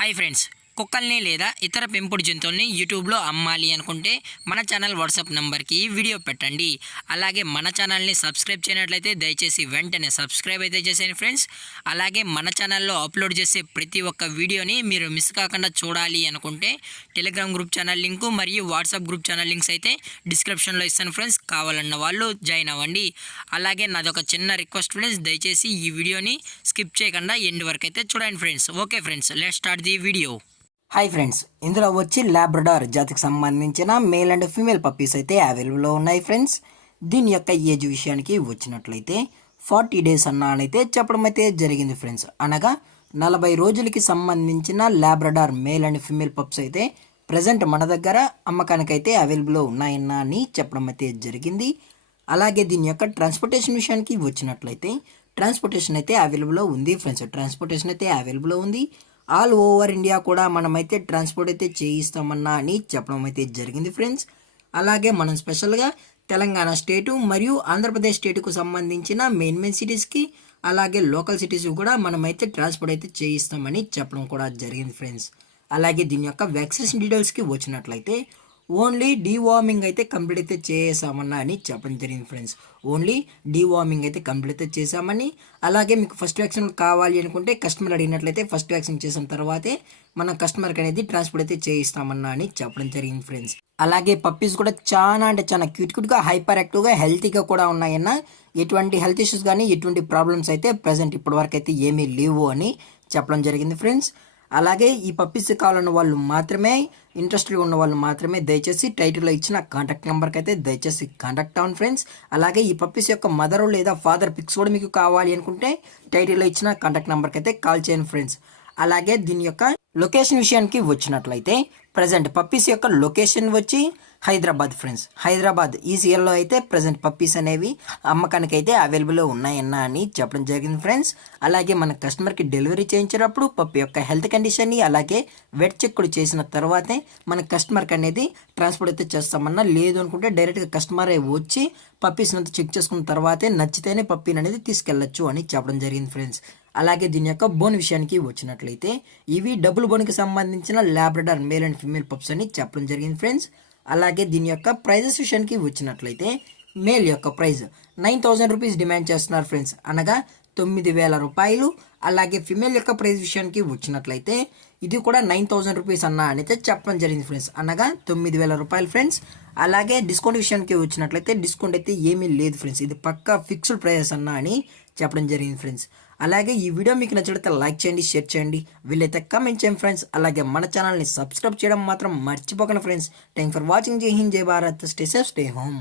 Hi friends, కుక్కల్ని లేదా ఇతర పెంపుడు జంతువుల్ని యూట్యూబ్లో అమ్మాలి అనుకుంటే మన ఛానల్ వాట్సాప్ నెంబర్కి వీడియో పెట్టండి. అలాగే మన ఛానల్ని సబ్స్క్రైబ్ చేయనట్లయితే దయచేసి వెంటనే సబ్స్క్రైబ్ అయితే చేసేయండి ఫ్రెండ్స్. అలాగే మన ఛానల్లో అప్లోడ్ చేసే ప్రతి ఒక్క వీడియోని మీరు మిస్ కాకుండా చూడాలి అనుకుంటే టెలిగ్రామ్ గ్రూప్ ఛానల్ లింకు మరియు వాట్సాప్ గ్రూప్ ఛానల్ లింక్స్ అయితే డిస్క్రిప్షన్లో ఇస్తాను ఫ్రెండ్స్. కావాలన్న వాళ్ళు జాయిన్ అవ్వండి. అలాగే నాదొక చిన్న రిక్వెస్ట్ ఫ్రెండ్స్, దయచేసి ఈ వీడియోని స్కిప్ చేయకుండా ఎండ్ వరకు అయితే చూడండి friends. Okay friends, let's start the video. Hi friends, ఇందులో వచ్చి లాబ్రడార్ జాతికి సంబంధించిన మేల్ అండ్ ఫీమేల్ పప్పీస్ అయితే అవైలబుల్లో ఉన్నాయి ఫ్రెండ్స్. దీని యొక్క ఏజ్ విషయానికి వచ్చినట్లయితే 40 days అన్నానైతే చెప్పడం అయితే జరిగింది ఫ్రెండ్స్. అనగా 40 రోజులకి సంబంధించిన Labrador male and female pups అయితే ప్రజెంట్ మన దగ్గర అమ్మకానికి అయితే అవైలబుల్లో ఉన్నాయన్నా అని చెప్పడం అయితే జరిగింది. అలాగే దీని యొక్క ట్రాన్స్పోర్టేషన్ విషయానికి వచ్చినట్లయితే ట్రాన్స్పోర్టేషన్ అయితే అవైలబుల్లో ఉంది ఫ్రెండ్స్. ట్రాన్స్పోర్టేషన్ అయితే అవైలబుల్లో ఉంది. ఆల్ ఓవర్ ఇండియా కూడా మనమైతే ట్రాన్స్పోర్ట్ అయితే చేయిస్తామన్నా అని చెప్పడం అయితే జరిగింది ఫ్రెండ్స్. అలాగే మనం స్పెషల్గా తెలంగాణ స్టేటు మరియు ఆంధ్రప్రదేశ్ స్టేటుకు సంబంధించిన మెయిన్ సిటీస్కి అలాగే లోకల్ సిటీస్ కూడా మనమైతే ట్రాన్స్పోర్ట్ అయితే చేయిస్తామని చెప్పడం కూడా జరిగింది ఫ్రెండ్స్. అలాగే దీని యొక్క వ్యాక్సినేషన్ డీటెయిల్స్కి వచ్చినట్లయితే ఓన్లీ డీవార్మింగ్ అయితే కంప్లీట్ అయితే చేసామన్నా అని చెప్పడం జరిగింది ఫ్రెండ్స్. ఓన్లీ డీవార్మింగ్ అయితే కంప్లీట్ అయితే చేసామని. అలాగే మీకు ఫస్ట్ వ్యాక్సిన్ కావాలి అనుకుంటే కస్టమర్ అడిగినట్లయితే ఫస్ట్ వ్యాక్సిన్ చేసిన తర్వాతే మనం కస్టమర్కి అనేది ట్రాన్స్పోర్ట్ అయితే చేయిస్తామన్నా అని చెప్పడం జరిగింది ఫ్రెండ్స్. అలాగే పప్పీస్ కూడా చాలా అంటే చాలా క్యూట్గా హైపర్ యాక్టివ్గా హెల్తీగా కూడా ఉన్నాయన్న. ఎటువంటి హెల్త్ ఇష్యూస్ కానీ ఎటువంటి ప్రాబ్లమ్స్ అయితే ప్రజెంట్ ఇప్పటివరకు అయితే ఏమీ లేవు అని చెప్పడం జరిగింది ఫ్రెండ్స్. అలాగే ఈ పప్పీస్ కావాలన్న వాళ్ళు మాత్రమే, ఇంట్రెస్టెడ్గా ఉన్న వాళ్ళు మాత్రమే దయచేసి టైటిల్లో ఇచ్చిన కాంటాక్ట్ నెంబర్కి అయితే దయచేసి కాంటాక్ట్ అవ్వండి ఫ్రెండ్స్. అలాగే ఈ పప్పీస్ యొక్క మదర్ లేదా ఫాదర్ పిక్స్ కూడా మీకు కావాలి అనుకుంటే టైటిల్లో ఇచ్చిన కాంటాక్ట్ నెంబర్కి అయితే కాల్ చేయండి ఫ్రెండ్స్. అలాగే దీని యొక్క లొకేషన్ విషయానికి వచ్చినట్లయితే ప్రజెంట్ పప్పీస్ యొక్క లొకేషన్ వచ్చి హైదరాబాద్ ఫ్రెండ్స్. హైదరాబాద్ ఈసీఎల్లో అయితే ప్రజెంట్ పప్పీస్ అనేవి అమ్మకానికి అయితే అవైలబుల్లో ఉన్నాయన్నా అని చెప్పడం జరిగింది ఫ్రెండ్స్. అలాగే మన కస్టమర్కి డెలివరీ చేయించేటప్పుడు పప్పి యొక్క హెల్త్ కండిషన్ని అలాగే వెట్ చెక్ కూడా చేసిన తర్వాతే మన కస్టమర్కి అనేది ట్రాన్స్పోర్ట్ అయితే చేస్తామన్నా. లేదు అనుకుంటే డైరెక్ట్గా కస్టమరే వచ్చి పప్పీస్ని అంతా చెక్ చేసుకున్న తర్వాతే నచ్చితేనే పప్పీని అనేది తీసుకెళ్ళచ్చు అని చెప్పడం జరిగింది ఫ్రెండ్స్. అలాగే దీని యొక్క బోన్ విషయానికి వచ్చినట్లయితే ఇవి డబుల్ బోన్కి సంబంధించిన Labrador male and female pups అని చెప్పడం జరిగింది ఫ్రెండ్స్. అలాగే దీని యొక్క ప్రైజెస్ విషయానికి వచ్చినట్లయితే మేల్ యొక్క ప్రైజ్ 9,000 రూపీస్ డిమాండ్ చేస్తున్నారు ఫ్రెండ్స్, అనగా 9,000 రూపాయలు. అలాగే ఫిమేల్ యొక్క ప్రైజ్ విషయానికి వచ్చినట్లయితే ఇది కూడా 9,000 రూపీస్ అన్న అయితే చెప్పడం జరిగింది ఫ్రెండ్స్, అనగా 9,000 రూపాయలు ఫ్రెండ్స్. అలాగే డిస్కౌంట్ విషయానికి వచ్చినట్లయితే డిస్కౌంట్ అయితే ఏమీ లేదు ఫ్రెండ్స్, ఇది పక్కా ఫిక్స్డ్ ప్రైజెస్ అన్న అని చెప్పడం జరిగింది ఫ్రెండ్స్. అలాగే ఈ వీడియో మీకు నచ్చినట్లయితే లైక్ చేయండి, షేర్ చేయండి, వీళ్ళైతే కామెంట్ చేయండి ఫ్రెండ్స్. అలాగే మన ఛానల్ని సబ్స్క్రైబ్ చేయడం మాత్రం మర్చిపోకండి ఫ్రెండ్స్. Thank for watching. జై హింద్, జై Bharat, stay safe, stay home.